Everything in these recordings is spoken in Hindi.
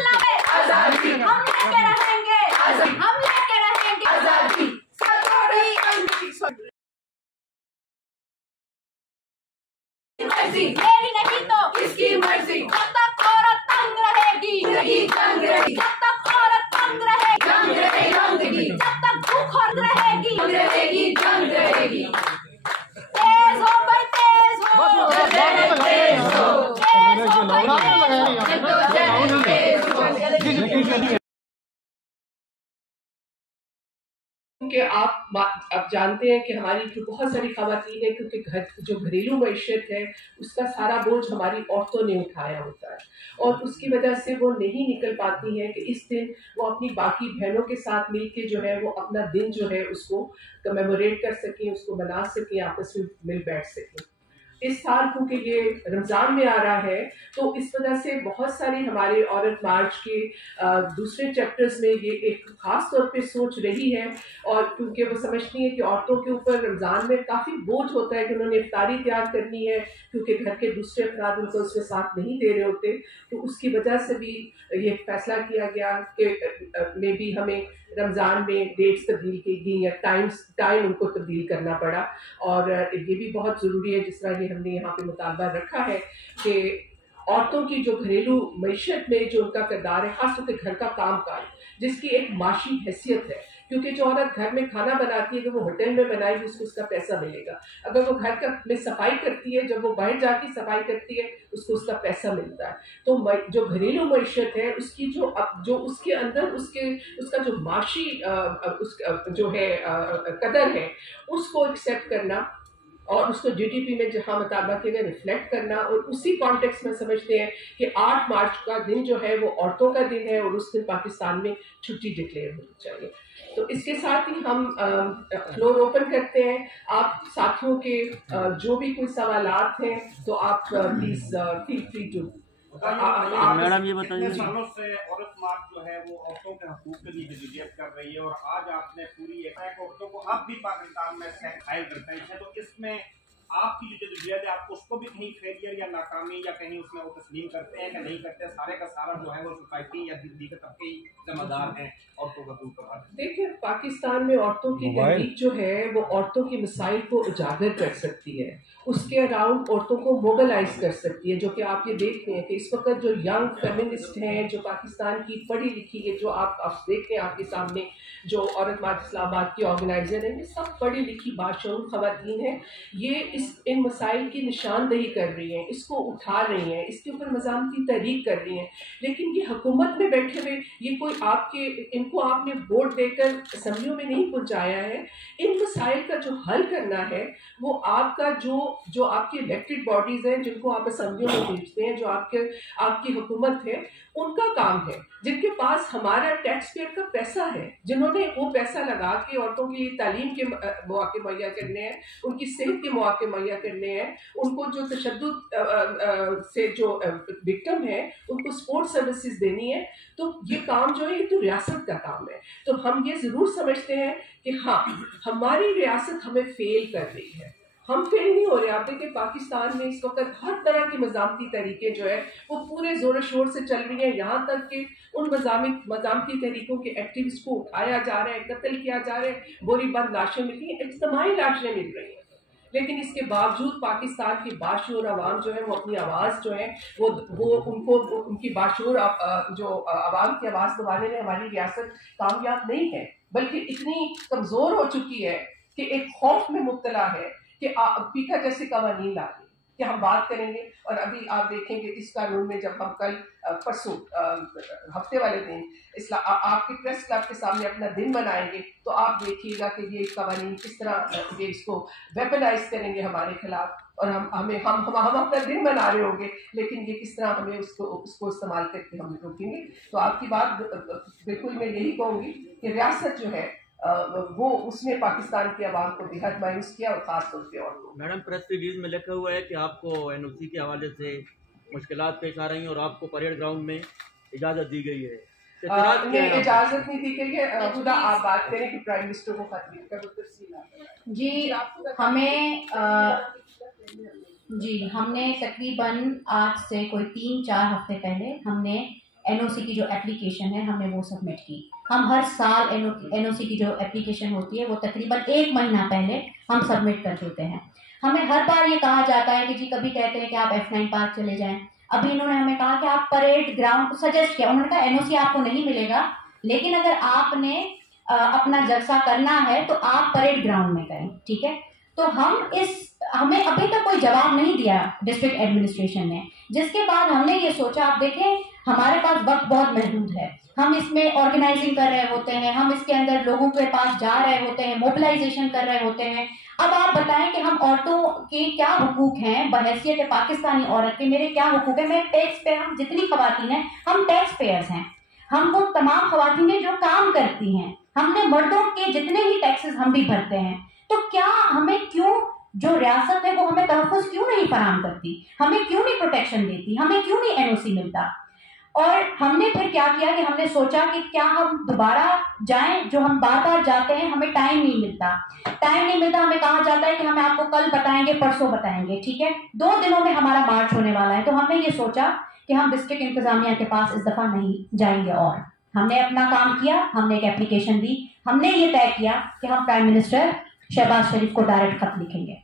लाए आजादी, हम लेके रहेंगे आजादी, हम लेके रहेंगे आजादी। मेरी नहीं तो किसकी मर्जी, जब तक औरत तंग रहेगी जंग रहेगी, जब तक औरत तंग रहेगी जंग रहेगी, जब तक भूख रहेगी जंग रहेगी। तेज हो भाई तेज हो, तेज हो भाई तेज हो। कि आप जानते हैं कि हमारी जो बहुत सारी खवातीन है, क्योंकि जो घरेलू मैशत है उसका सारा बोझ हमारी औरतों ने उठाया होता है और उसकी वजह से वो नहीं निकल पाती हैं कि इस दिन वो अपनी बाकी बहनों के साथ मिलके जो है वो अपना दिन जो है उसको कमेमोरेट कर सकें, उसको मना सकें, आपस में मिल बैठ सकें। इस साल क्योंकि ये रमज़ान में आ रहा है तो इस वजह से बहुत सारी हमारे औरत मार्च के दूसरे चैप्टर्स में ये एक ख़ास तौर पे सोच रही है और क्योंकि वो समझती है कि औरतों के ऊपर रमज़ान में काफ़ी बोझ होता है कि उन्होंने इफ्तारी तैयार करनी है क्योंकि घर के दूसरे अफराद उनको उसमें साथ नहीं दे रहे होते, तो उसकी वजह से भी ये फैसला किया गया कि मे भी हमें रमज़ान में डेट्स तब्दील की गई या टाइम उनको तब्दील करना पड़ा। और ये भी बहुत ज़रूरी है, जिस तरह ये हमने यहाँ पे मुतालबा रखा है कि औरतों की जो घरेलू मैशत में जो उनका किरदार है, खासतौर पर घर का काम काज जिसकी एक माशी हैसियत है, क्योंकि जो औरत घर में खाना बनाती है, अगर वो होटल में बनाएगी उसको उसका पैसा मिलेगा, अगर वो घर का में सफाई करती है, जब वो बाहर जाके सफाई करती है उसको उसका पैसा मिलता है। तो जो घरेलू मैशत है उसकी जो उसके अंदर उसका जो माशी जो है कदर है उसको एक्सेप्ट करना और उसको जीडीपी में जहाँ मुताबा के लिए रिफ्लेक्ट करना, और उसी कॉन्टेक्स्ट में समझते हैं कि 8 मार्च का दिन जो है वो औरतों का दिन है और उस दिन पाकिस्तान में छुट्टी डिक्लेयर होनी चाहिए। तो इसके साथ ही हम फ्लोर ओपन करते हैं। आप साथियों के जो भी कोई सवालात हैं तो आप please feel free to. Madam ये बताइए, सालों से औरत मार्च जो है वो औरतों के हकूक के लिए जदोजहद कर रही है और आज आपने पूरी एक औरतों को अब भी पाकिस्तान में घायल करते हैं, तो इसमें आपकी जो जदोजहद है आप उसको भी कहीं फेलियर या नाकामी या कहीं उसमें वो तस्लीम करते हैं कि नहीं करते, सारे का सारा जो है वो सोसाइटी या दीगर तबके जिम्मेदार हैं औरतों का दूर करवा? देखिए, पाकिस्तान में औरतों की तहरीक जो है वो औरतों के मसाइल को उजागर कर सकती है, उसके अराउंड औरतों को मोबिलाइज कर सकती है, जो कि आप ये देखते हैं कि इस वक्त जो यंग फेमिनिस्ट हैं, जो पाकिस्तान की पढ़ी लिखी है, जो आप देखते हैं आपके सामने जो औरत मार्च इस्लामाबाद की ऑर्गेनाइजर हैं, ये सब पढ़ी लिखी बाशऊर खवातीन हैं। ये इन मसाइल की निशानदेही कर रही हैं, इसको उठा रही हैं, इसके ऊपर मज़ामती तहरीक कर रही हैं, लेकिन ये हुकूमत में बैठे हुए ये कोई इनको आपने वोट देकर असम्बलियों में नहीं पहुंचाया है। इन मसाइल का जो हल करना है वो आपका जो आपकी इलेक्टेड बॉडीज हैं, जिनको आप असम्बलियों में भेजते हैं, जो आपकी हुकूमत है, उनका काम है, जिनके पास हमारा टैक्स पेयर का पैसा है, जिन्होंने वो पैसा लगा के औरतों की तालीम के मौके मुहैया करने हैं, उनकी सेहत के मौके मुहैया करने हैं, उनको जो तशद्दुद से जो विक्टिम है उनको सपोर्ट सर्विसेज देनी है। तो ये काम जो है ये तो रियासत का काम है। तो हम ये ज़रूर समझते हैं कि हाँ, हमारी रियासत हमें फेल कर रही है, हम फेल नहीं हो रहे। आप देखिए पाकिस्तान में इस वक्त हर तरह की मज़ामती तरीके जो है वो पूरे ज़ोर शोर से चल रही है, यहाँ तक कि उन मज़ामती तरीकों के एक्टिविस्ट को उठाया जा रहा है, कत्ल किया जा रहा है, बोरी बंद लाशें मिल रही हैं, इज्तिमाई लाशें मिल रही हैं। लेकिन इसके बावजूद पाकिस्तान की बाशऊर आवाम जो है वो अपनी आवाज़ जो है वो उनको उनकी बाशऊर जो आवाम की आवाज़ दबाने में हमारी रियासत कामयाब नहीं है, बल्कि इतनी कमज़ोर हो चुकी है कि एक खौफ में मुब्तला है कि पीका जैसे कवानीन ला दें कि हम बात करेंगे। और अभी आप देखेंगे इस कानून में जब हम कल परसों हफ्ते वाले दिन आपके प्रेस क्लब के सामने अपना दिन बनाएंगे तो आप देखिएगा कि ये कवानीन किस तरह ये इसको वेपनाइज करेंगे हमारे खिलाफ, और हम अपना दिन बना रहे होंगे लेकिन ये किस तरह हमें उसको इस्तेमाल करके हम रोकेंगे। तो आपकी बात बिल्कुल मैं यही कहूँगी कि रियासत जो है वो उसने पाकिस्तान के अवाम को बेहद मायूस किया और खास तौर पे और मैडम प्रेस रिलीज में लिखा हुआ है कि आपको एनओसी के हवाले से मुश्किलात पेश आ रही हैं और आपको परेड ग्राउंड में इजाज़त दी गई है। इजाज़त नहीं दी गई है, खुदा आप बात करें कि प्राइम मिनिस्टर को खत लिखकर जी हमने तकरीबन आज से कोई 3-4 हफ्ते पहले हमने एनओसी की जो एप्लीकेशन है हमने वो सबमिट की। हम हर साल एनओसी की जो एप्लीकेशन होती है वो तकरीबन 1 महीना पहले हम सबमिट कर देते हैं। हमें हर बार ये कहा जाता है कि जी, कभी कहते हैं कि आप F9 पार्क चले जाएं, अभी इन्होंने हमें कहा कि आप परेड ग्राउंड सजेस्ट किया, उन्होंने कहा एनओसी आपको नहीं मिलेगा, लेकिन अगर आपने अपना जलसा करना है तो आप परेड ग्राउंड में करें, ठीक है। तो हमें अभी तक कोई जवाब नहीं दिया डिस्ट्रिक्ट एडमिनिस्ट्रेशन ने, जिसके बाद हमने ये सोचा, आप देखें हमारे पास वक्त बहुत महदूद है, हम इसमें ऑर्गेनाइजिंग कर रहे होते हैं, हम इसके अंदर लोगों के पास जा रहे होते हैं, मोबिलाइजेशन कर रहे होते हैं। अब आप बताएं कि हम औरतों के क्या हुकूक हैं, बहैसियत पाकिस्तानी औरत के मेरे क्या हुकूक है। मैं टैक्स पे, हम जितनी खवातीन हैं हम टैक्स पेयर्स हैं, हम वो तमाम खवातीनें जो काम करती हैं, हमने मर्दों के जितने ही टैक्सेस हम भी भरते हैं। तो क्या हमें क्यों जो रियासत है वो हमें तहफ़्फ़ुज़ क्यों नहीं फराहम करती, हमें क्यों नहीं प्रोटेक्शन देती, हमें क्यों नहीं एनओसी मिलता। और हमने फिर क्या किया कि हमने सोचा कि क्या हम दोबारा जाएं, जो हम बार बार जाते हैं हमें टाइम नहीं मिलता, हमें कहा जाता है कि हमें आपको कल बताएंगे, परसों बताएंगे, ठीक है, 2 दिनों में हमारा मार्च होने वाला है। तो हमने ये सोचा कि हम डिस्ट्रिक्ट इंतजामिया के पास इस दफा नहीं जाएंगे, और हमने अपना काम किया, हमने एक एप्लीकेशन दी, हमने ये तय किया कि हम प्राइम मिनिस्टर शहबाज शरीफ को डायरेक्ट खत लिखेंगे।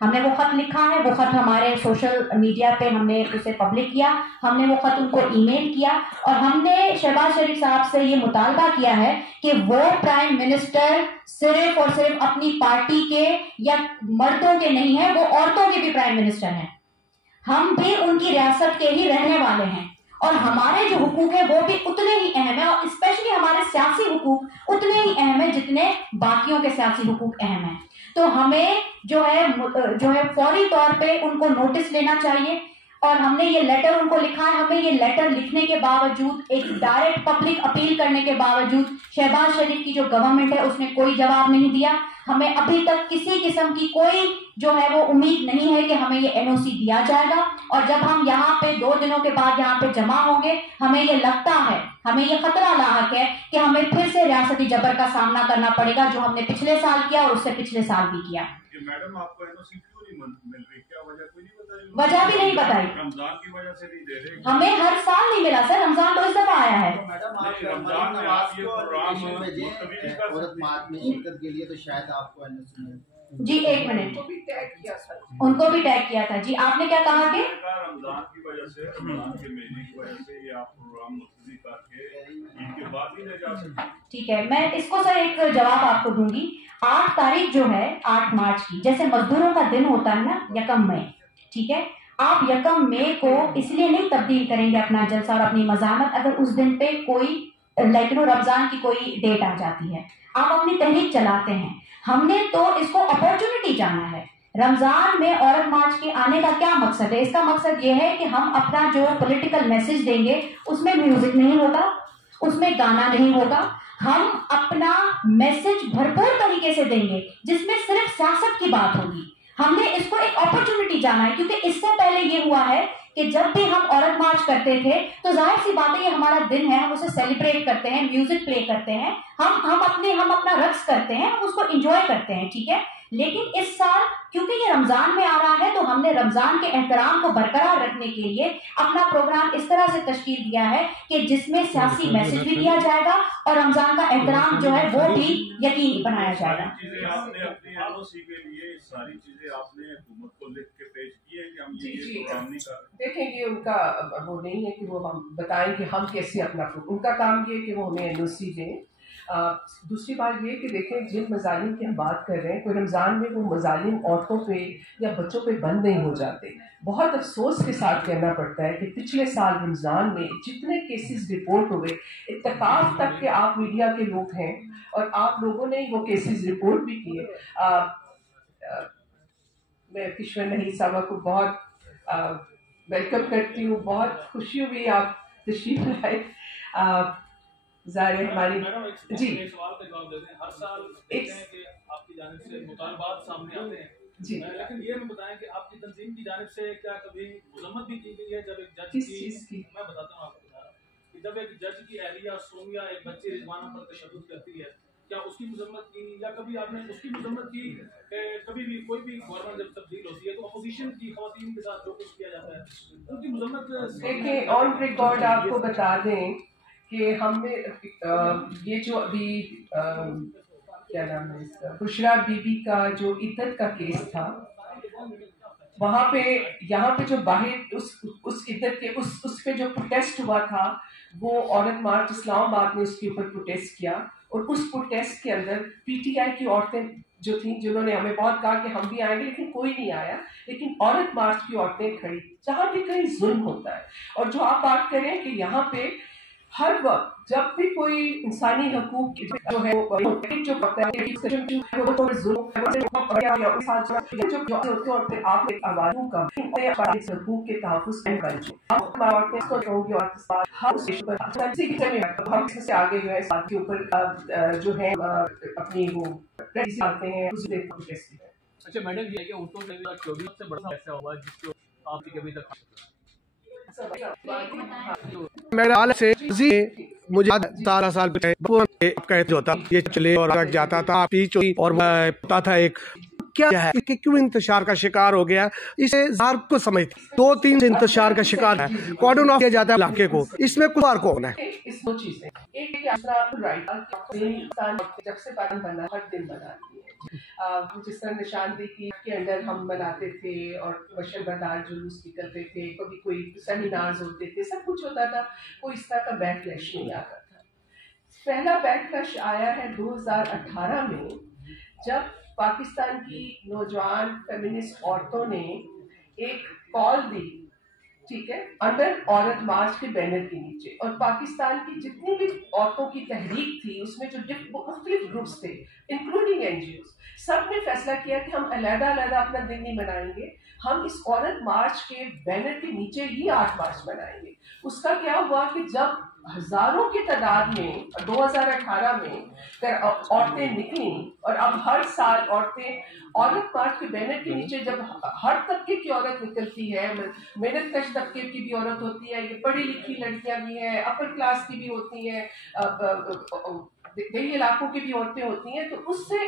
हमने वो खत लिखा है, वो खत हमारे सोशल मीडिया पे हमने उसे पब्लिक किया, हमने वो खत उनको ईमेल किया, और हमने शहबाज शरीफ साहब से ये मुतालबा किया है कि वो प्राइम मिनिस्टर सिर्फ और सिर्फ अपनी पार्टी के या मर्दों के नहीं है, वो औरतों के भी प्राइम मिनिस्टर हैं। हम भी उनकी रियासत के ही रहने वाले हैं, और हमारे जो हुकूक है वो भी उतने ही अहम है, और स्पेशली हमारे सियासी हुकूक उतने ही अहम है जितने बाकियों के सियासी हुकूक अहम है। तो हमें जो है फौरी तौर पे उनको नोटिस लेना चाहिए, और हमने ये लेटर उनको लिखा है। हमें ये लेटर लिखने के बावजूद, एक डायरेक्ट पब्लिक अपील करने के बावजूद, शहबाज शरीफ की जो गवर्नमेंट है उसने कोई जवाब नहीं दिया। हमें अभी तक किसी किस्म की कोई जो है वो उम्मीद नहीं है कि हमें ये एनओसी दिया जाएगा। और जब हम यहाँ पे 2 दिनों के बाद यहाँ पे जमा होंगे, हमें ये लगता है, हमें ये खतरा लाहक है कि हमें फिर से रियासती जबर का सामना करना पड़ेगा, जो हमने पिछले साल किया और उससे पिछले साल भी किया। मैडम, आपको एनओसी क्यों नहीं मिल रही, क्या वजह कोई नहीं बताई? वजह भी नहीं बताई, रमजान की वजह से नहीं दे रहे। हमें हर साल नहीं मिला सर, रमजान तो इस दफा आया है। तो मैडम, आप रमजान में आप ये प्रोग्राम औरत मार्च में शिरकत के लिए, तो शायद आपको एनओसी मिले। जी 1 मिनट, उनको भी टैग किया सर, उनको भी टैग किया था। जी आपने क्या कहा कि रमजान की वजह से, रमजान के महीने की वजह से ये आप प्रोग्राम मुलतवी करके ईद के बाद ही ले जा सकते। ठीक है, मैं इसको सर एक जवाब आपको दूंगी। 8 तारीख जो है 8 मार्च की, जैसे मजदूरों का दिन होता है ना 1 मई, ठीक है, आप 1 मई को इसलिए नहीं तब्दील करेंगे अपना जलसा और अपनी मजामत अगर उस दिन पे कोई रमजान की कोई डेट आ जाती है, आप अपनी तहरीक चलाते हैं। हमने तो इसको अपॉर्चुनिटी जाना है। रमजान में औरत मार्च के आने का क्या मकसद है? इसका मकसद यह है कि हम अपना जो पॉलिटिकल मैसेज देंगे उसमें म्यूजिक नहीं होगा, उसमें गाना नहीं होगा, हम अपना मैसेज भरपूर तरीके से देंगे जिसमें सिर्फ सियासत की बात होगी। हमने इसको एक अपॉर्चुनिटी जाना है, क्योंकि इससे पहले ये हुआ है कि जब भी हम औरत मार्च करते थे तो जाहिर सी बात है ये हमारा दिन है, हम उसे सेलिब्रेट करते हैं, म्यूजिक प्ले करते हैं, हम अपना रक्स करते हैं, हम उसको एंजॉय करते हैं, ठीक है। लेकिन इस साल क्योंकि ये रमजान में आ रहा है तो हमने रमजान के एहतराम को बरकरार रखने के लिए अपना प्रोग्राम इस तरह से तशकील दिया है कि जिसमें सियासी मैसेज भी दिया जाएगा और रमजान का एहतराम जो है वो भी यकीनी बनाया जाएगा। आपने अपने एनओसी के लिए सारी चीजें आपने हुकूमत को लिख के पेश की है कि हम ये प्रोग्राम नहीं कर रहे। देखेंगे, उनका वो नहीं है कि वो हम बताएं कि हम कैसे अपना, उनका काम ये है कि वो हमें एनओसी दें। दूसरी बात ये कि देखें, जिन मजालिम की हम बात कर रहे हैं, कोई रमज़ान में वो मजालिम औरतों पे या बच्चों पे बंद नहीं हो जाते। बहुत अफसोस के साथ कहना पड़ता है कि पिछले साल रमज़ान में जितने केसेस रिपोर्ट हुए, इत्तेफाक तक के आप मीडिया के लोग हैं और आप लोगों ने वो केसेस रिपोर्ट भी किए। मैं किश्वर नहीं साहबा को बहुत वेलकम करती हूँ, बहुत खुशी हुई आप तशरीफ लाए। ज़ाहिर हमारी जी सवाल का जवाब देते हैं। हर साल देखते हैं कि आपकी जानिब से मुतालबात सामने आते हैं जी, लेकिन ये हमें बताएं कि आपकी तंजीम की जानिब से क्या कभी मजम्मत भी की गई है? जब एक जज किस चीज़ की? मैं बताता हूँ आपको कि जब एक जज की अहलिया सोमिया एक बच्चे रिजवाना पर तशद्दुद करती है क्या उसकी मजम्मत की, या कभी आपने उसकी मजम्मत की? कभी भी कोई भी गवर्नमेंट जब तब्दील होती है तो अपोजिशन की खवातीन के साथ जो कुछ किया जाता है उनकी मजम्मत। देखिए, ऑन रिकॉर्ड आपको बता दें कि हमने ये जो अभी क्या नाम है इसका, बुशरा बीबी का जो इद्दत का केस था, वहाँ पे यहाँ पे जो बाहर उस इद्दत के उस पे जो प्रोटेस्ट हुआ था, वो औरत मार्च इस्लामाबाद ने उसके ऊपर प्रोटेस्ट किया। और उस प्रोटेस्ट के अंदर पीटीआई की औरतें जो थी, जिन्होंने हमें बहुत कहा कि हम भी आएंगे, लेकिन कोई नहीं आया। लेकिन औरत मार्च की औरतें खड़ी, जहाँ भी कहीं जुल्म होता है। और जो आप बात करें कि यहाँ पे हर वक्त जब भी कोई इंसानी हकूक जो है जो पता है आप एक आवाज़ों का हकूक के तहफ़्फ़ुज़ हम इससे आगे जो है इस बात के ऊपर जो है अपनी वो आते हैं। अच्छा मैडम, ये कि उनको 24 से बड़ा ऐसा हुआ जिसको आपकी कभी तक मेरा हाल से मुझे 17 साल कहते जो था ये चले और रख जाता था और मैं पता था एक क्या है कि क्यों इंतशार का शिकार हो गया, इसे को समझते 2-3 इंतशार का शिकार है, कॉर्डन ऑफ किया जाता है इलाके को। इसमें कुमार कौन है? इस दो चीजें, एक जब से पाकिस्तान बना हर दिन बनाती है, जिस तरह निशानदेही के अंदर हम बनाते थे और मशलबदार जुलूस निकलते थे, कभी कोई सेमिनार्स होते थे, सब कुछ होता था, कोई इस तरह का बैकलैश नहीं आता था। पहला बैकलैश आया है 2018 में, जब पाकिस्तान की नौजवान फेमिनिस्ट औरतों ने एक कॉल दी, ठीक है, अंदर औरत मार्च के बैनर के नीचे। और पाकिस्तान की जितनी भी औरतों की तहरीक थी, उसमें जो मुख्तलिफ ग्रुप्स थे इंक्लूडिंग एनजीओ, सब ने फैसला किया कि हम अलग-अलग अपना दिन नहीं मनाएंगे, हम इस औरत मार्च के बैनर के नीचे ही 8 मार्च मनाएंगे। उसका क्या हुआ कि जब हजारों की तादाद में 2018 में औरतें निकली, और अब हर साल औरतें औरत मार्च के बैनर के नीचे, जब हर तबके की औरत निकलती है, मेहनत कश तबके की भी औरत होती है, ये पढ़ी लिखी लड़कियां भी हैं, अपर क्लास की भी होती हैं, कई इलाकों की भी औरतें होती हैं, तो उससे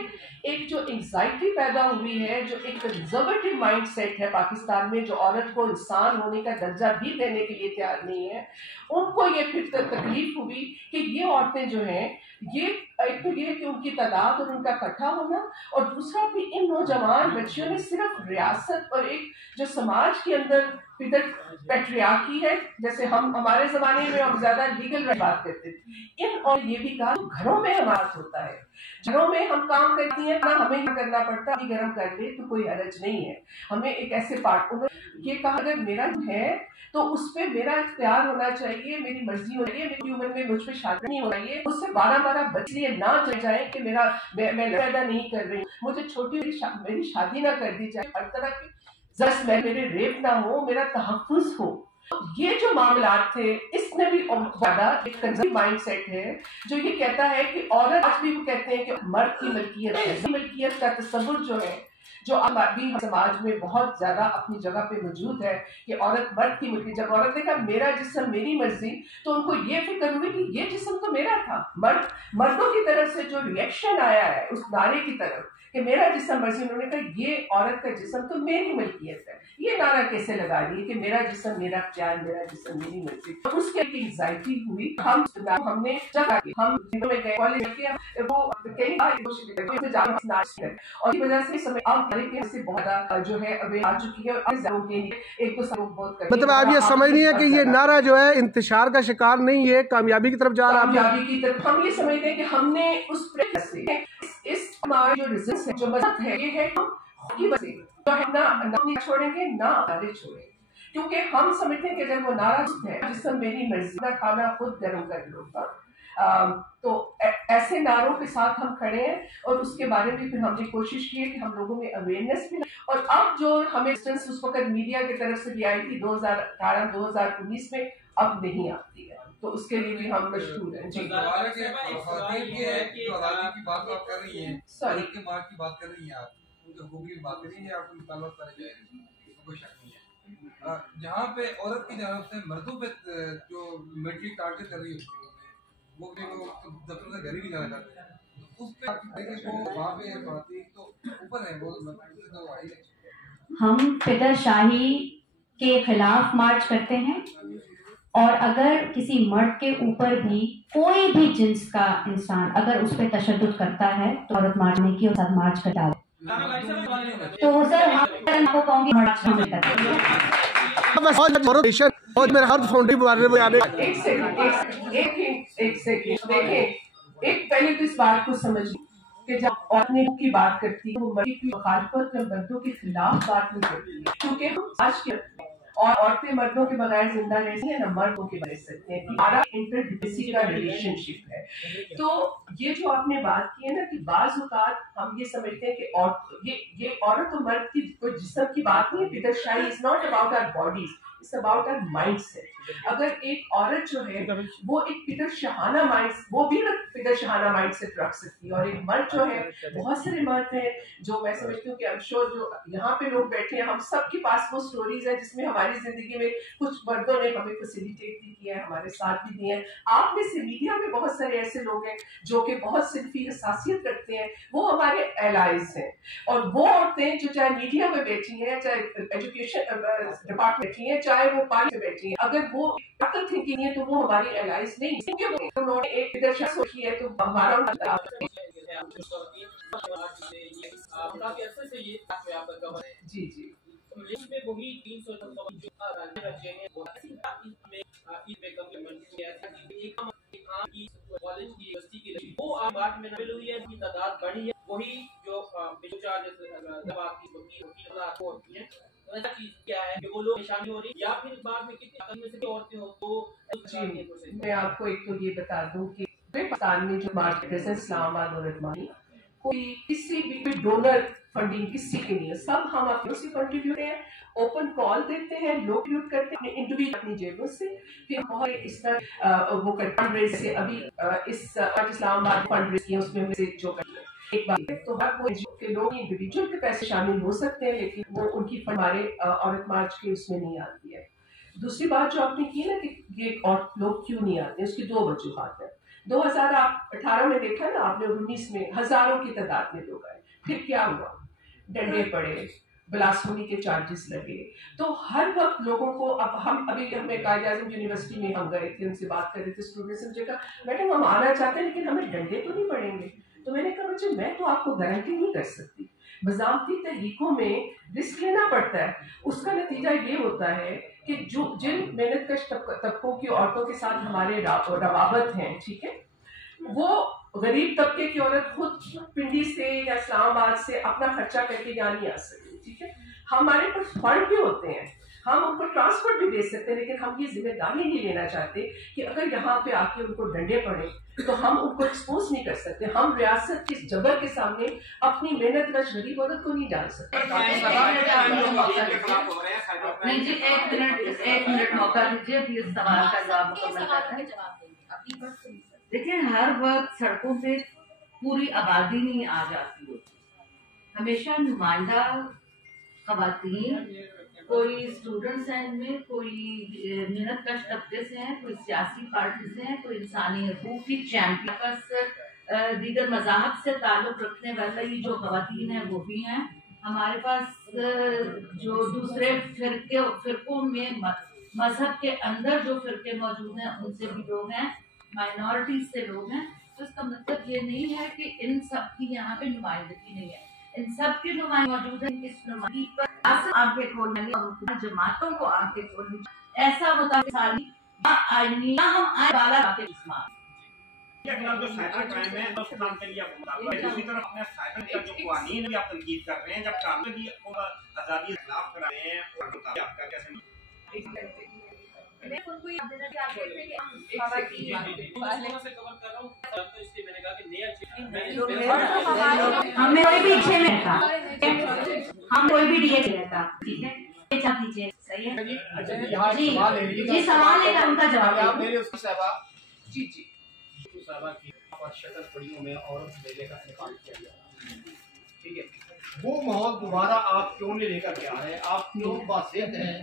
एक जो एंजाइटी पैदा हुई है, जो एक कंजर्वेटिव माइंड सेट है पाकिस्तान में, जो औरत को इंसान होने का दर्जा भी देने के लिए तैयार नहीं है, उनको ये फिर तकलीफ हुई कि ये औरतें जो हैं, ये एक तो ये कि उनकी तादाद और उनका इकट्ठा होना, और दूसरा भी इन नौजवान बच्चियों ने सिर्फ रियासत और एक जो समाज के अंदर इधर पैट्रियार्की है, जैसे हमारे जमाने में हम ज्यादा लीगल बात करते थे, इन और ये भी कहा घरों में हमारा होता है, घरों में हम काम करती हैं ना, हमें क्या करना पड़ता है, गर्म कर ले तो कोई हरज नहीं है, हमें एक ऐसे पार्ट। उन्होंने ये कहा अगर मेरा है तो उस पर मेरा इख्तियार होना चाहिए, मेरी मर्जी होनी चाहिए, मेरी उम्र में मुझ पर शादी नहीं होना चाहिए, मुझसे 12-12 बच्चे ना चल जाए कि मैं पैदा नहीं कर रही, मुझे छोटी मेरी शादी ना कर दी जाए, हर तरह की मेरे रेप ना हो, मेरा तहफ़्फ़ुज़ हो। ये जो मामलात थे, इसमें भी ज्यादा एक कंजर्वेटिव माइंडसेट है जो ये कहता है कि औरत, आज भी वो कहते हैं कि मर्द की मलकियत है, मलकियत का तस्वुर जो है, जो अभी समाज में बहुत ज्यादा अपनी जगह पे मौजूद है कि औरत मर्द की मलकियत। जब औरत ने कहा मेरा जिस्म मेरी मर्जी, तो उनको ये फिक्र हुई कि ये जिस्म तो मेरा था। मर्दों की तरफ से जो रिएक्शन आया है उस नारे की तरफ कि मेरा जिस्म मर्जी, उन्होंने कहा ये औरत का जिस्म तो मेरी मलकियत है। ये नारा कैसे लगा रही है कि मेरा जिस्म मेरा ख्याल, मेरा जिस्म मेरी मर्जी। तो उसके एक एंजाइटी हुई, हमने हम में गए कॉलेज के वो कई और इस वजह से समय अब से बहुत जो है अभी आ चुकी है, और एक तो सब बहुत मतलब आप ये समझ नहीं है कि ये नारा जो है इंतशार का शिकार नहीं है, कामयाबी की तरफ जा रहा है। कामयाबी की तरफ हम ये समझते हैं कि हमने उस से इस हमारे जो रिजल्ट है, जो मदद है, ये है की वजह से तो हम ना छोड़ेंगे ना नारे छोड़ेंगे, क्योंकि हम समझते हैं कि अगर वो नारा है जिससे मेरी मर्जी का खाना खुद गर्म कर लूंगा, तो ऐसे नारों के साथ हम खड़े हैं। और उसके बारे में फिर हमने कोशिश की है कि हम लोगों में अवेयरनेस भी, और अब जो हमें उस वक्त मीडिया की तरफ से भी आई थी 2018-2019 में, अब नहीं आती है, तो उसके लिए भी हम मशहूर हैं। जी, की बात आप कर रही हैं, सॉरी के मार्च की बात कर रही हैं आप, उनके हुकूक की बात कर रही हैं, आपको मुतालबा करे जाएंगे, कोई शक नहीं है। जहाँ पे औरत की तरफ से मर्दों पे जो मिलिट्री टारगेट कर रही होती है, वो दफ्तर से घर ही नहीं जाना चाहते, उस पे वहाँ पे खाती तो ऊपर है वो तो आई है। हम फिदरशाही के खिलाफ मार्च करते हैं और अगर किसी मर्द के ऊपर भी कोई भी जिन्स का इंसान अगर उस पर तशद्दुद करता है तो औरत मारने की और साथ मार्च करता है। तो सर हम आपको कहूँगी मार्च हम करते हैं। एक सेकंड देखिए, एक पहले तो इस बात को समझिए कि जब औरतें की बात करती है वो मर्द की मुखालफत या मर्दों के खिलाफ बात नहीं करती है, क्योंकि हम आज के और औरतें मर्दों के बगैर जिंदा रहती है ना मर्दों के बगैर सकते हैं। हमारा इंटरडिपेंडेंसी का रिलेशनशिप है। तो ये जो आपने बात की है ना कि बाज़ औक़ात हम ये समझते हैं कि ये औरत और मर्द की कोई जिस्म की बात नहीं है। फिदरशाही is not about our bodies, it's about our mindset. अगर एक औरत जो है वो एक फिदरशाहाना माइंड, वो भी फिदरशाहाना माइंडसेट रख सकती है, और एक मर्द जो है, बहुत सारे मर्द हैं जो मैं समझती हूँ कि आई एम श्योर जो यहाँ पे लोग बैठे हैं, हम सबके पास वो स्टोरीज है जिसमें हमारी जिंदगी में कुछ मर्दों ने हमें फैसिलिटेट भी किया है, हमारे साथ भी दिए हैं। आप में से मीडिया में बहुत सारे ऐसे लोग हैं जो कि बहुत सिर्फी हसासियत रखते हैं, वो हमारे एलाइज हैं। और वो औरतें जो चाहे मीडिया में बैठी हैं, चाहे एजुकेशन डिपार्टमेंट बैठी हैं, चाहे वो पार्टी में बैठी हैं, अगर वो अकल थिंकिंग है तो वो हमारी एलाइज नहीं, क्योंकि उन्होंने एक विदर्शा सोची है तो हमारा जी जी में वही 300 जो राज्य रखे हैं कॉलेज की यूनिवर्सिटी की वो आप बात में नबिल हुई है कि तादाद बढ़ी है, वही जो होती है। ऐसा चीज क्या है कि वो लोग निशानी हो रही या फिर बाद में कितनी में से औरतें हो तो मैं आपको एक तो ये बता दूं कि पाकिस्तान में जो मार्केट है इस्लामाबाद और अजमानी, कोई किसी भी डोनर फंडिंग किसी की नहीं है, सब हम अपने से कंट्रीब्यूट हैं, ओपन कॉल देते हैं, लोग कंट्रीब्यूट करते हैं इंडिविजुअल अपनी जेबों से, फिर बहुत इस तरह वो फंड रेज से अभी इस इस्लामाबाद फंड रेज किया उसमें से जो एक बात है, तो हर कोई के लोग इंडिविजुअल के पैसे शामिल हो सकते हैं, लेकिन वो उनकी हमारे औरत मार्च के उसमें नहीं आती है। दूसरी बात जो आपने की ना कि ये और लोग क्यों नहीं आते, उसकी दो वजूहात है। 2018 में देखा ना आपने, 19 में हजारों की तादाद में लोग आए, फिर क्या हुआ, डंडे पड़े, ब्लास्फेमी के चार्जेस लगे। तो हर वक्त लोगों को, अब हम हमें कायद-ए-आज़म यूनिवर्सिटी में हम गए थे, उनसे बात कर रहे थे, स्टूडेंट्स ने कहा मैडम हम आना चाहते हैं लेकिन हमें डंडे तो नहीं पड़ेंगे। तो मैंने कहा बच्चे मैं तो आपको गारंटी नहीं कर सकती, बज़ाब्ती तहरीकों में रिस्क लेना पड़ता है। उसका नतीजा ये होता है कि जो जिन मेहनतकश तबकों की औरतों के साथ हमारे रवाबत हैं, ठीक है, वो गरीब तबके की औरत खुद पिंडी से या इस्लामाबाद से अपना खर्चा करके यहाँ नहीं आ सकती, ठीक है। हमारे पास फंड भी होते हैं, हम उनको ट्रांसपोर्ट भी दे सकते हैं, लेकिन हम ये जिम्मेदारी नहीं लेना चाहते कि अगर यहाँ पे आके उनको डंडे पड़े तो हम उनको एक्सपोज नहीं कर सकते। हम रियासत के जबर के सामने अपनी मेहनत का गरीब औरत को नहीं डाल सकते। नहीं जी, एक मिनट मौका दीजिए, फिर सवाल का जवाब मुकम्मल करते हैं। देखिए, हर वक्त सड़कों पे पूरी आबादी नहीं आ जाती होती, हमेशा नुमाइंदा खवातीन, कोई स्टूडेंट्स हैं इनमें, कोई मेहनत कश तबके से हैं, कोई सियासी पार्टी से हैं, कोई इंसानी हकूक़ की चैंपियन, दीगर मज़ाहब से ताल्लुक़ रखने वाली जो खवातीन हैं वो भी हैं। हमारे पास जो दूसरे फ़िरक़ों में मज़हब के अंदर जो फ़िरक़े मौजूद हैं उनसे भी लोग हैं, माइनॉरिटीज़ से लोग हैं। तो इसका मतलब ये नहीं है कि इन सब की यहाँ पे नुमाइंदगी नहीं है, इन सब की नुमाइंदगी मौजूद है। इस नुमाइंदगी पर आंखें खोलनी और जमातों को आंखें खोलनी, ऐसा मुताबिक आईनी हम आए वाला जो साइबर क्राइम है उसके नाम के लिए दूसरी तरफ अपने साइबर का जो कानून भी आप तनकीद कर रहे हैं, जब कानून भी आजादी के खिलाफ करा रहे हैं और आपका कैसे मैं उनको ये देना कि आप कहते हैं कि खवातीन से कवर कर रहा हूं, तो इसलिए मैंने कहा कि हमें कोई भी इच्छे में था, हम कोई भी डीए रहता, ठीक है, ये चाह दीजिए, सही है जी। सवाल लेकर उनका जवाब मेरे उसकी सहबा जी जी सहबा की शक्ल पड़ियों में औरत मेले का इनेकाल किया गया, ठीक है। वो माहौल दोबारा आप क्यों नहीं लेकर के आ रहे हैं, आप क्यों बासियत हैं?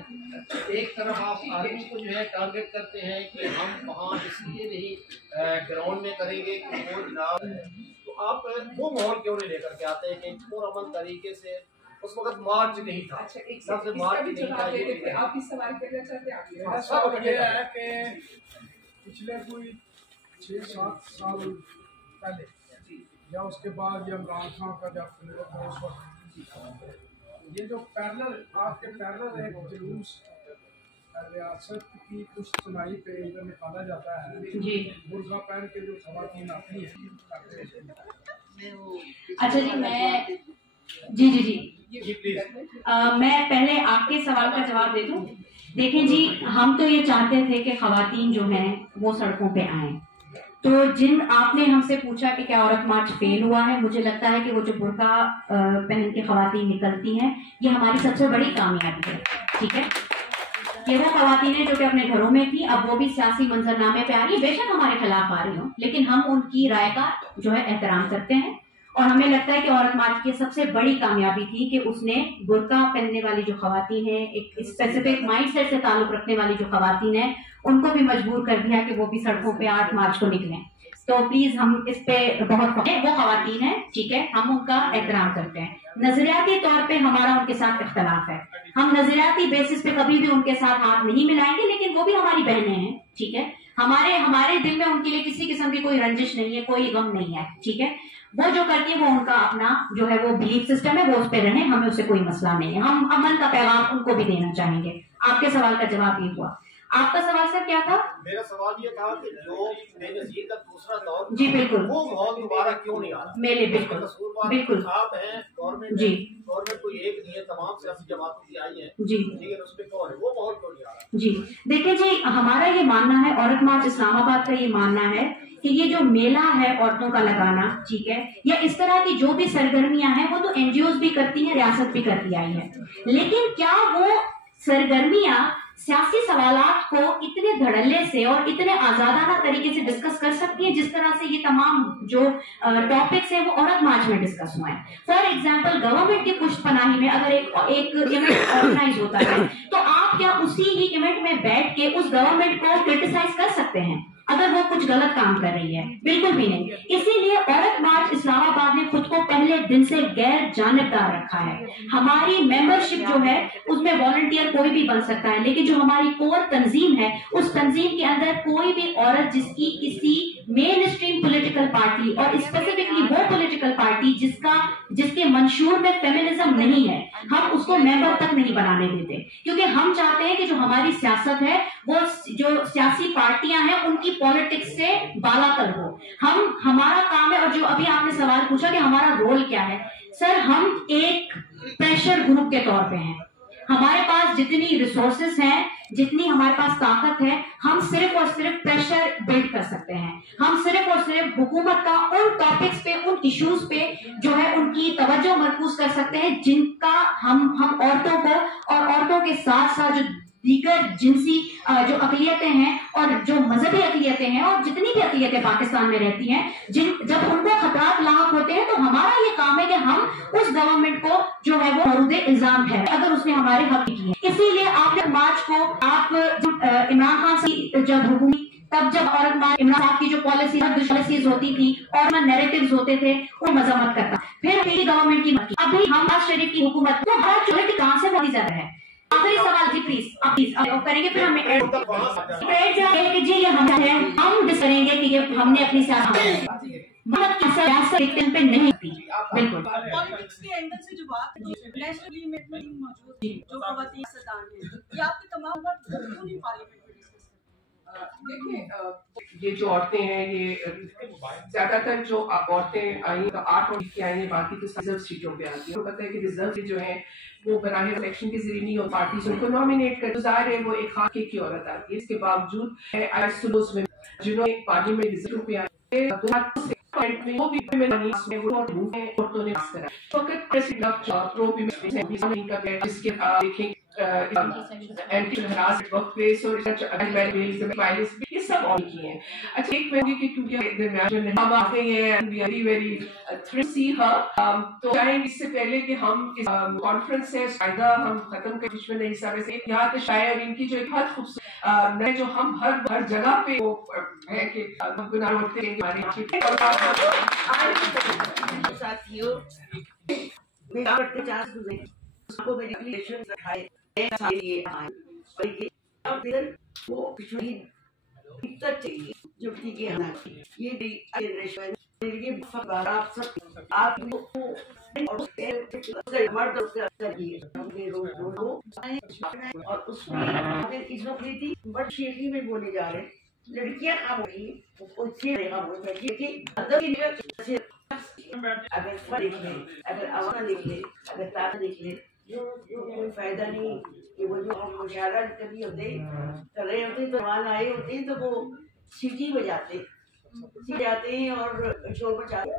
एक तरफ आप आर्मी को जो है टारगेट करते हैं कि हम वहाँ इसलिए नहीं ग्राउंड में करेंगे कि वो जनाब, तो आप वो माहौल क्यों नहीं लेकर के आते हैं कि पुरअमन तरीके से उस वक्त मार्च नहीं था। अच्छा, एक सबसे इसका मार्च भी नहीं जवाब था दे देते हैं। आप किस सवाल करना चाहते हैं? आप मेरा सवाल ये है कि पिछले कोई 6-7 साल पहले या उसके बाद या इमरान खान का जब था उस वक्त ये जो पैरेलल आपके पैरेलल एक जुलूस रियासत की कुछ सुनाई पे इधर निकाला जाता है जी। बुर्का पहन के जो खवातीन आती हैं। अच्छा जी, मैं जी मैं पहले आपके सवाल का जवाब दे दूं। देखें जी, हम तो ये चाहते थे कि खवातीन जो हैं वो सड़कों पे आएं। तो जिन आपने हमसे पूछा कि क्या औरत मार्च फेल हुआ है, मुझे लगता है कि वो जो बुर्का पहन के खवातीन निकलती हैं, ये हमारी सबसे बड़ी कामयाबी है। ठीक है, ये वो खवातीन जो कि अपने घरों में थी, अब वो भी सियासी मंजरनामे पे आ रही है। बेशक हमारे खिलाफ आ रही हो, लेकिन हम उनकी राय का जो है एहतराम करते हैं। और हमें लगता है कि औरत मार्च की सबसे बड़ी कामयाबी थी कि उसने बुर्का पहनने वाली जो खवातीन है, एक स्पेसिफिक माइंडसेट से ताल्लुक रखने वाली जो खवातीन है, उनको भी मजबूर कर दिया कि वो भी सड़कों पे 8 मार्च को निकलें। तो प्लीज हम इस पे बहुत वो खवातीन है, ठीक है, हम उनका एहतराम करते हैं। नजरियाती तौर पे हमारा उनके साथ इख्तलाफ है, हम नजरियाती बेसिस पे कभी भी उनके साथ हाथ नहीं मिलाएंगे, लेकिन वो भी हमारी बहनें हैं। ठीक है, हमारे दिल में उनके लिए किसी किस्म की कोई रंजिश नहीं है, कोई गम नहीं है। ठीक है, वो जो करती है वो उनका अपना जो है वो बिलीफ सिस्टम है, वो उस पर रहे, हमें उससे कोई मसला नहीं है। हम अमन का पैगाम उनको भी देना चाहेंगे। आपके सवाल का जवाब ये हुआ। आपका सवाल सर क्या था? मेरा सवाल ये था कि जो बेनज़ीर का दूसरा दौर, जी बिल्कुल, वो माहौल दोबारा क्यों नहीं आ रहा? मेरे बिल्कुल बिल्कुल आप हैं गवर्नमेंट, जी गवर्नमेंट कोई एक नहीं है, तमाम सियासी जमातों की आई है जी, लेकिन उसमें कौन है? वो माहौल क्यों नहीं आ रहा? जी देखिए जी, हमारा ये मानना है, औरत मार्च इस्लामाबाद का ये मानना है कि ये जो मेला है औरतों का लगाना, ठीक है, या इस तरह की जो भी सरगर्मियां हैं वो तो एनजीओ भी करती हैं, रियासत भी करती आई है, लेकिन क्या वो सरगर्मियां सियासी सवालात को इतने धड़ल्ले से और इतने आजादाना तरीके से डिस्कस कर सकती है जिस तरह से ये तमाम जो टॉपिक्स है वो औरत मार्च में डिस्कस हुए हैं। फॉर एग्जांपल, गवर्नमेंट की पुष्टपनाही में अगर एक इवेंट ऑर्गेनाइज होता है तो आप क्या उसी ही इवेंट में बैठ के उस गवर्नमेंट को क्रिटिसाइज कर सकते हैं अगर वो कुछ गलत काम कर रही है? बिल्कुल भी नहीं। इसीलिए औरत मार्च इस्लामाबाद ने खुद को पहले दिन से गैर जानिबदार रखा है। हमारी मेंबरशिप जो है उसमें वॉलंटियर कोई भी बन सकता है, लेकिन जो हमारी कोर तंजीम है उस तंजीम के अंदर कोई भी औरत जिसकी किसी मेन स्ट्रीम पॉलिटिकल पार्टी और स्पेसिफिकली वो पॉलिटिकल पार्टी जिसके मंशूर में फेमिनिज्म नहीं है, हम उसको मेंबर तक नहीं बनाने देते, क्योंकि हम चाहते हैं कि जो हमारी सियासत है वो जो सियासी पार्टियां हैं उनकी पॉलिटिक्स से बालातर हो। हमारा काम है, और जो अभी आपने सवाल पूछा कि हमारा रोल क्या है, सर हम एक प्रेशर ग्रुप के तौर पे हैं। हमारे पास जितनी रिसोर्सेस हैं, जितनी हमारे पास ताकत है, हम सिर्फ और सिर्फ प्रेशर बिल्ड कर सकते हैं। हम सिर्फ और सिर्फ हुकूमत का उन टॉपिक्स पे, उन इश्यूज पे जो है उनकी तवज्जो मरकूज कर सकते हैं जिनका हम औरतों को और औरतों के साथ साथ जो दीगर जिनसी जो अक़लियतें हैं और जो मजहबी अक़लियतें हैं और जितनी भी अक़लियतें पाकिस्तान में रहती हैं, जब उनको खतरात लाक होते हैं तो हमारा ये काम है कि हम उस गवर्नमेंट को जो है वो मरूद इल्जाम है अगर उसने हमारे हक किए। इसीलिए आपने मार्च को आप इमरान खान से जब हुकूमत तब जब औरत मार्च इमरान साहब की जो पॉलिसीज होती थी और नैरेटिव्स होते थे वो मजम्मत करता, फिर गवर्नमेंट की मत की। अभी हम नवाज शरीफ की हुकूमत को हर चोरी कहां से बहुत ज्यादा है। आखिरी सवाल जी प्लीज आप करेंगे, फिर हमें जी ये हम डिस करेंगे कि ये हमने अपनी सियासत पे नहीं की। बिल्कुल पॉलिटिक्स के एंगल से जो बात नेशनली में मौजूद जो खवातीन सदान है, ये आपकी तमाम बात क्यों नहीं पार्लियामेंट में डिस्कस करते? देखिए, ये जो औरतें हैं, ये ज्यादातर जो औरतें आई तो 8 और की आई है, बाकी तो रिजर्व सीटों पे आती है। पता है कि रिजर्व सीट जो है वो बराह इलेक्शन के जरिए नहीं, और पार्टी उनको नॉमिनेट कर जाहिर है वो एक खाके की औरत आती है। इसके बावजूद जिन्होंने पार्लियामेंट रिजर्व पे आए वो भी औरतों ने जिसके देखें एंटी हरासमेंट वर्कप्लेस और ये सब फॉलो किए हैं। अच्छा, एक कहेंगे कि क्योंकि हम आते हैं वेरी वेरी थ्रिल सी तो चाहेंगे इससे पहले कि हम इस कॉन्फ्रेंस से फायदा हम खत्म कर बीच में नहीं समय से यहाँ पे शायद इनकी जो एक बहुत खूबसूरत जो हम हर जगह पे वो है कि साथियों वो चाहिए जो ठीक है ये आप सब आप और उसमें इस वक्त थी बट शेखी में बोले जा रहे लड़कियां काम हो रही अगर आवाज़ लिख ले अगर ताकत लिख ले कोई फायदा नहीं कि वो जो हम मुशायरा कभी होते कर रहे होते तो वहाँ आए होते तो वो सीटी बजाते हैं और शोर बजाते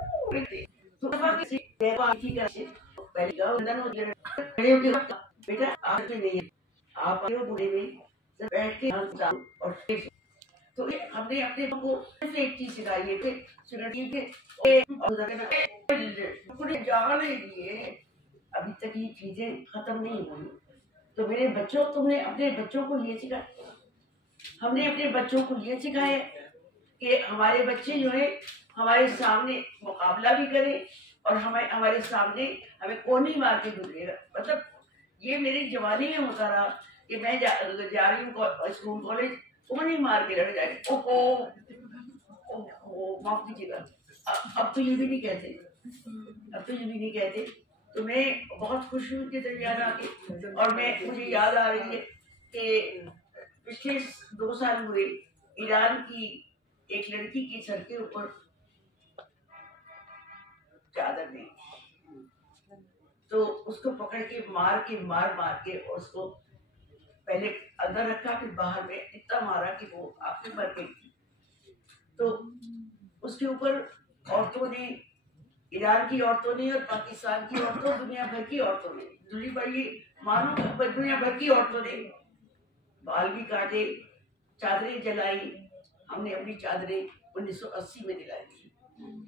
तो बेटा आप नहीं है आप बूढ़े में बैठ के और तो हमने अपने को एक चीज सिखाई है अभी तक ये चीजें खत्म नहीं हुई। तो मेरे बच्चों तुमने अपने बच्चों को ये सिखाया हमने अपने बच्चों को ये सिखाया कि हमारे बच्चे जो है हमारे सामने मुकाबला भी करें और हमारे सामने हमें कौन नहीं मार के गुजरेगा। मतलब ये मेरी जवानी में होता रहा कि मैं जा रही हूँ स्कूल कॉलेज वो नहीं मार के लड़ जाए माफ कीजिएगा। अब तो ये भी नहीं कहते तो मैं बहुत खुश हूँ के दरमियान आके और मुझे याद आ रही है कि पिछले 2 साल हुए ईरान की एक लड़की के सर के ऊपर चादर नहीं तो उसको पकड़ के मार के उसको पहले अंदर रखा फिर बाहर में इतना मारा कि वो आखिर मर गई। तो उसके ऊपर औरतों ने ईरान की औरतों ने और पाकिस्तान की औरतों दुनिया भर की औरतों ने दुनिया भर की औरतों ने बाल भी काटे चादरें जलाई। हमने अपनी चादरें 1980 में दिलाई थी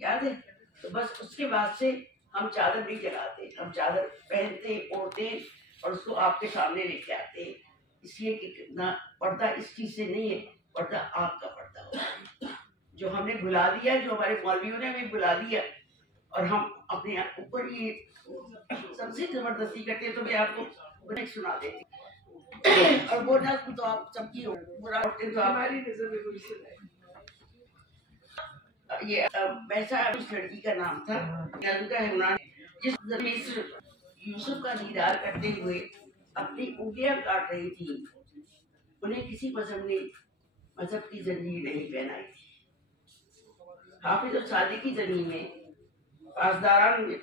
याद है। तो बस उसके बाद से हम चादर नहीं जलाते हम चादर पहनते ओढ़ते और उसको आपके सामने लेके आते हैं इसलिए कि ना पर्दा इस चीज से नहीं है पर्दा आपका पर्दा होगा जो हमने भुला दिया जो हमारे मौलवियों ने हमें भुला दिया और हम अपने ऊपर ये सबसे जबरदस्ती करते हैं। तो मैं आपको सुना देती और वो नस्ल तो आप सबकी हो बुरा होते तो हमारी नजर में बुरी ये वैसा उस लड़की का नाम था जिस मिस्र यूसुफ का दीदार करते हुए अपनी उंगलियां काट रही थी उन्हें किसी मजहब की जंजीर नहीं पहनाई थी। हाफिज और सादी की जमीन में पासदारान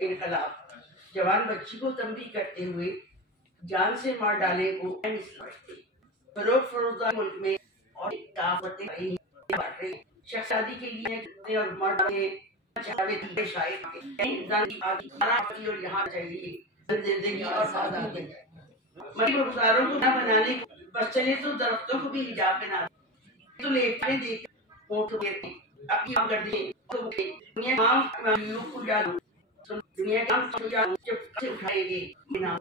इनकलाब जवान बच्ची को तंबीह करते हुए जान से मार डाले को समझते फरोजदार मुल्क में और शादी के लिए और मर्द और यहाँ चाहिए जिंदगी और आजादी गुजारों को न बनाने बस चले तो दरख्तों को भी हिजाब में ना तो लेटने देख अपनी कर दिए दुनिया काम उठाएंगे बिना